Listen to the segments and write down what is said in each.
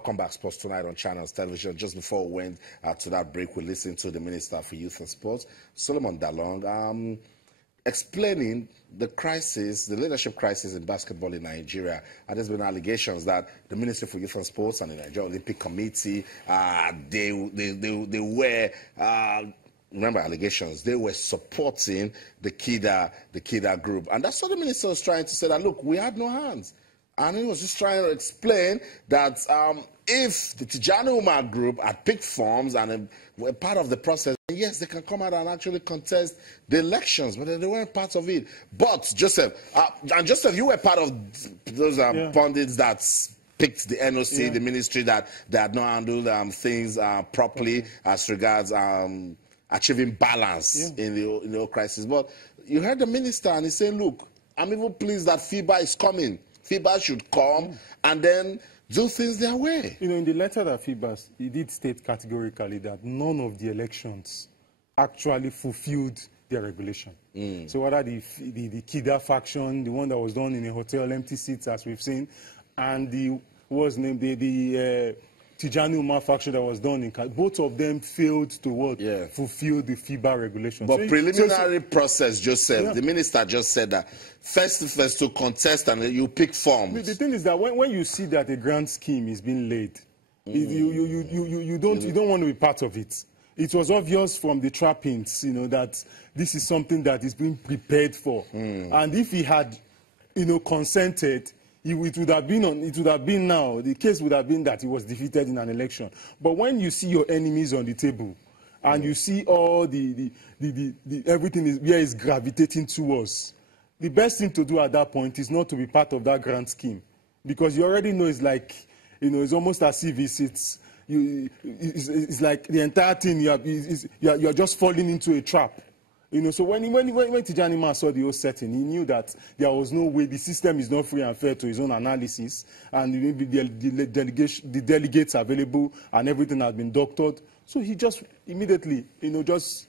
Welcome back, Sports Tonight on Channels Television. Just before we went to that break, we listened to the Minister for Youth and Sports, Solomon Dalong, explaining the crisis, the leadership crisis in basketball in Nigeria. And there's been allegations that the Ministry for Youth and Sports and the Nigerian Olympic Committee, they were, remember allegations, they were supporting the Kida group. And that's what the minister was trying to say, that, look, we had no hands. And he was just trying to explain that if the Tijani Umar group had picked forms and were part of the process, yes, they can come out and actually contest the elections, but they weren't part of it. But, Joseph, and Joseph, you were part of those pundits that picked the NOC, the ministry that had not handled things properly as regards achieving balance in the whole crisis. But you heard the minister and he's saying, look, I'm even pleased that FIBA is coming. FIBA should come and then do things their way. You know, in the letter that FIBA, he did state categorically that none of the elections actually fulfilled their regulation. So whether the Kida faction, the one that was done in a hotel, empty seats, as we've seen, and the Tijani Umar faction that was done in both of them failed to fulfill the FIBA regulation. But preliminary process, Joseph, the minister just said that first to contest and you pick forms. The thing is that when you see that a grand scheme is being laid, you don't want to be part of it. It was obvious from the trappings, you know, that this is something that is being prepared for. And if he had, you know, consented, it would have been now, the case would have been that he was defeated in an election. But when you see your enemies on the table and you see all everything is where it's gravitating towards, the best thing to do at that point is not to be part of that grand scheme, because you already know it's like, you know, it's almost as if it's like the entire thing you're just falling into a trap. You know, so when Tijani Umar saw the whole setting, he knew that there was no way, the system is not free and fair to his own analysis, and the delegates available and everything had been doctored. So he just immediately, you know, just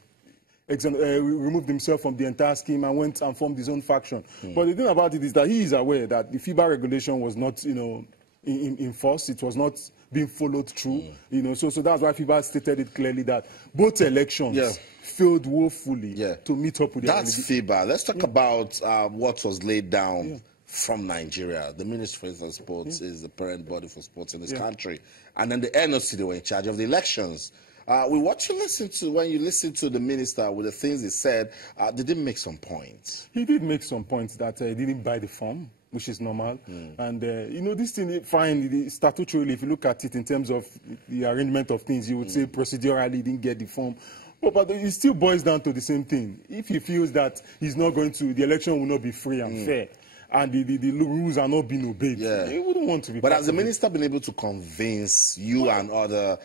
removed himself from the entire scheme and went and formed his own faction. But the thing about it is that he is aware that the FIBA regulation was not, you know, in force. It was not being followed through. You know, so that's why FIBA stated it clearly that both elections failed woefully to meet up with That's FIBA. Let's talk about what was laid down from Nigeria. The Ministry for Sports is the parent body for sports in this country. And then the NOC, they were in charge of the elections. When you listen to the minister with the things he said, they did make some points. He did make some points that he didn't buy the form, which is normal. And, you know, this thing, fine, statutorily, if you look at it in terms of the arrangement of things, you would say procedurally he didn't get the form. But it still boils down to the same thing. If he feels that he's not going to, the election will not be free and fair, and the rules are not being obeyed, he wouldn't want to be. But has the minister been able to convince you and other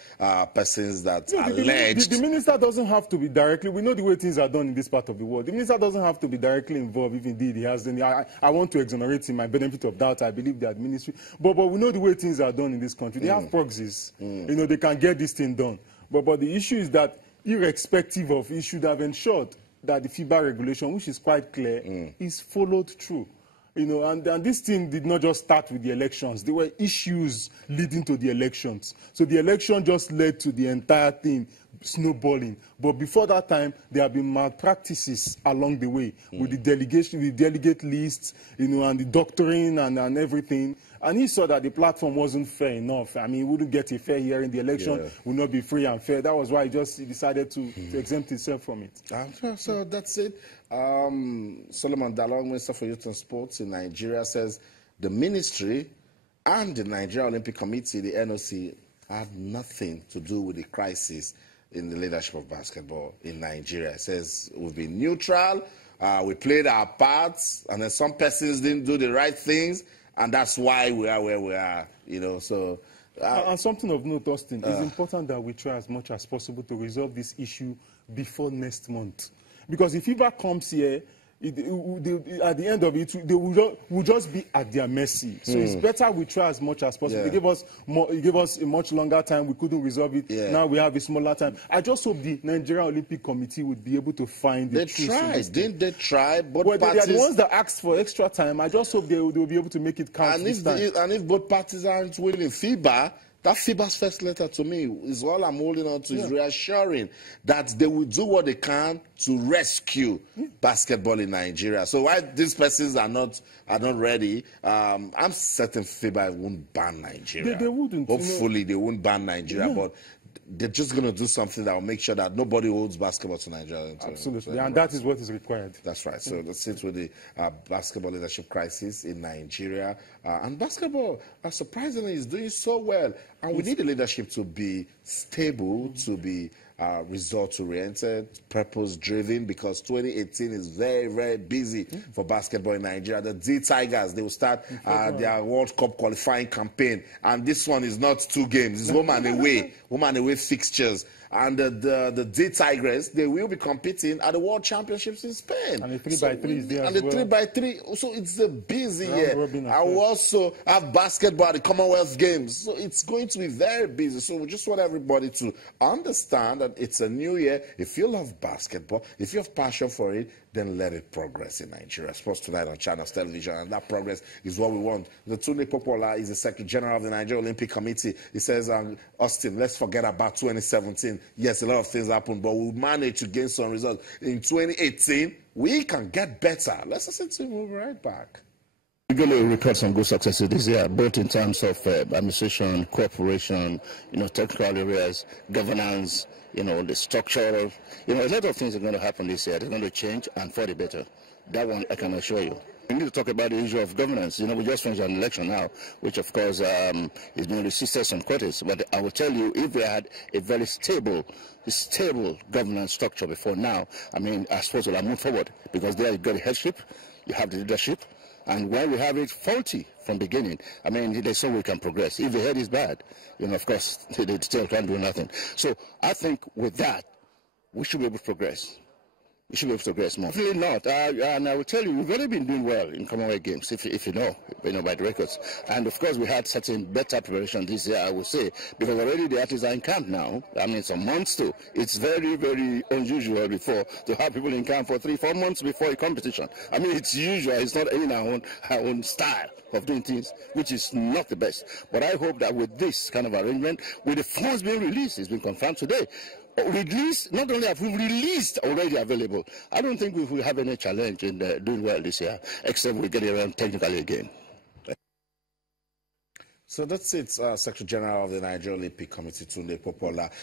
persons that alleged? The minister doesn't have to be directly. We know the way things are done in this part of the world. The minister doesn't have to be directly involved if indeed he has any. I want to exonerate him, my benefit of doubt. I believe that ministry. But we know the way things are done in this country. They have proxies. You know, they can get this thing done. But the issue is that, irrespective of, he should have ensured that the FIBA regulation, which is quite clear, is followed through. You know, and this thing did not just start with the elections. There were issues leading to the elections. So the election just led to the entire thing snowballing. But before that time, there have been malpractices along the way with the delegation, the delegate lists, you know, and the doctoring and everything. And he saw that the platform wasn't fair enough. I mean, he wouldn't get a fair hearing. The election would not be free and fair. That was why he just decided to exempt himself from it. So that's it. Solomon Dalong, Minister for Youth and Sports in Nigeria, says the ministry and the Nigerian Olympic Committee, the NOC, have nothing to do with the crisis in the leadership of basketball in Nigeria. It says we've been neutral, we played our parts, and then some persons didn't do the right things, and that's why we are where we are, you know. So, and something of note, Austin, it's important that we try as much as possible to resolve this issue before next month. Because if FIBA comes here, at the end of it, they will just be at their mercy. So it's better we try as much as possible. They gave us a much longer time. We couldn't resolve it. Now we have a smaller time. I just hope the Nigerian Olympic Committee would be able to find the truth. They tried, didn't they try? Both parties... They are the ones that asked for extra time. I just hope they will be able to make it count this time. And if both parties aren't willing, FIBA, That FIBA's first letter to me is all I'm holding on to, is reassuring that they will do what they can to rescue basketball in Nigeria. So why these persons are not ready, I'm certain FIBA won't ban Nigeria. They wouldn't. Hopefully they won't ban Nigeria, but they're just going to do something that will make sure that nobody holds basketball to Nigeria. Absolutely, and that is what is required. That's right. So that's it with the basketball leadership crisis in Nigeria. And basketball, surprisingly, is doing so well. And we need the leadership to be stable, to be result-oriented, purpose-driven, because 2018 is very, very busy for basketball in Nigeria. The D Tigers, they will start their World Cup qualifying campaign, and this one is not 2 games. It's home and away fixtures. And the D Tigers, they will be competing at the World Championships in Spain. And the 3x3 is there as well. And the 3x3, so it's a busy year. I will also have basketball at the Commonwealth Games. So it's going to be very busy. So we just want everybody to understand that it's a new year. If you love basketball, if you have passion for it, then let it progress in Nigeria. Sports Tonight on Channels Television, and that progress is what we want. The Tunde Popola is the Secretary General of the Nigeria Olympic Committee. He says, Austin, let's forget about 2017. Yes, a lot of things happened, but we managed to gain some results. In 2018, we can get better. Let's listen to him. We'll be right back. We're going to record some good successes this year, both in terms of administration, cooperation, technical areas, governance, the structure. A lot of things are going to happen this year. They're going to change, and for the better. That one I can assure you. We need to talk about the issue of governance. We just finished an election now, which of course is being resisted some quarters. But I will tell you, if we had a very stable governance structure before now, I suppose we'll move forward, because there you got the headship, you have the leadership. And when we have it faulty from the beginning, there's no way we can progress. If the head is bad, of course, they still can't do nothing. So I think with that, we should be able to progress. We should be able to progress more. Really not. And I will tell you, we've already been doing well in Commonwealth Games, if you know by the records. And of course, we had certain better preparation this year, I would say, because already the athletes are in camp now. Some months too. It's very, very unusual to have people in camp for 3-4 months before a competition. It's usual. It's not in our own style of doing things, which is not the best. But I hope that with this kind of arrangement, with the funds being released, it's been confirmed today, not only have we released already available, I don't think we will have any challenge in doing well this year, except we get it around technically again. So that's it, Secretary General of the Nigeria Olympic Committee, Tunde Popola.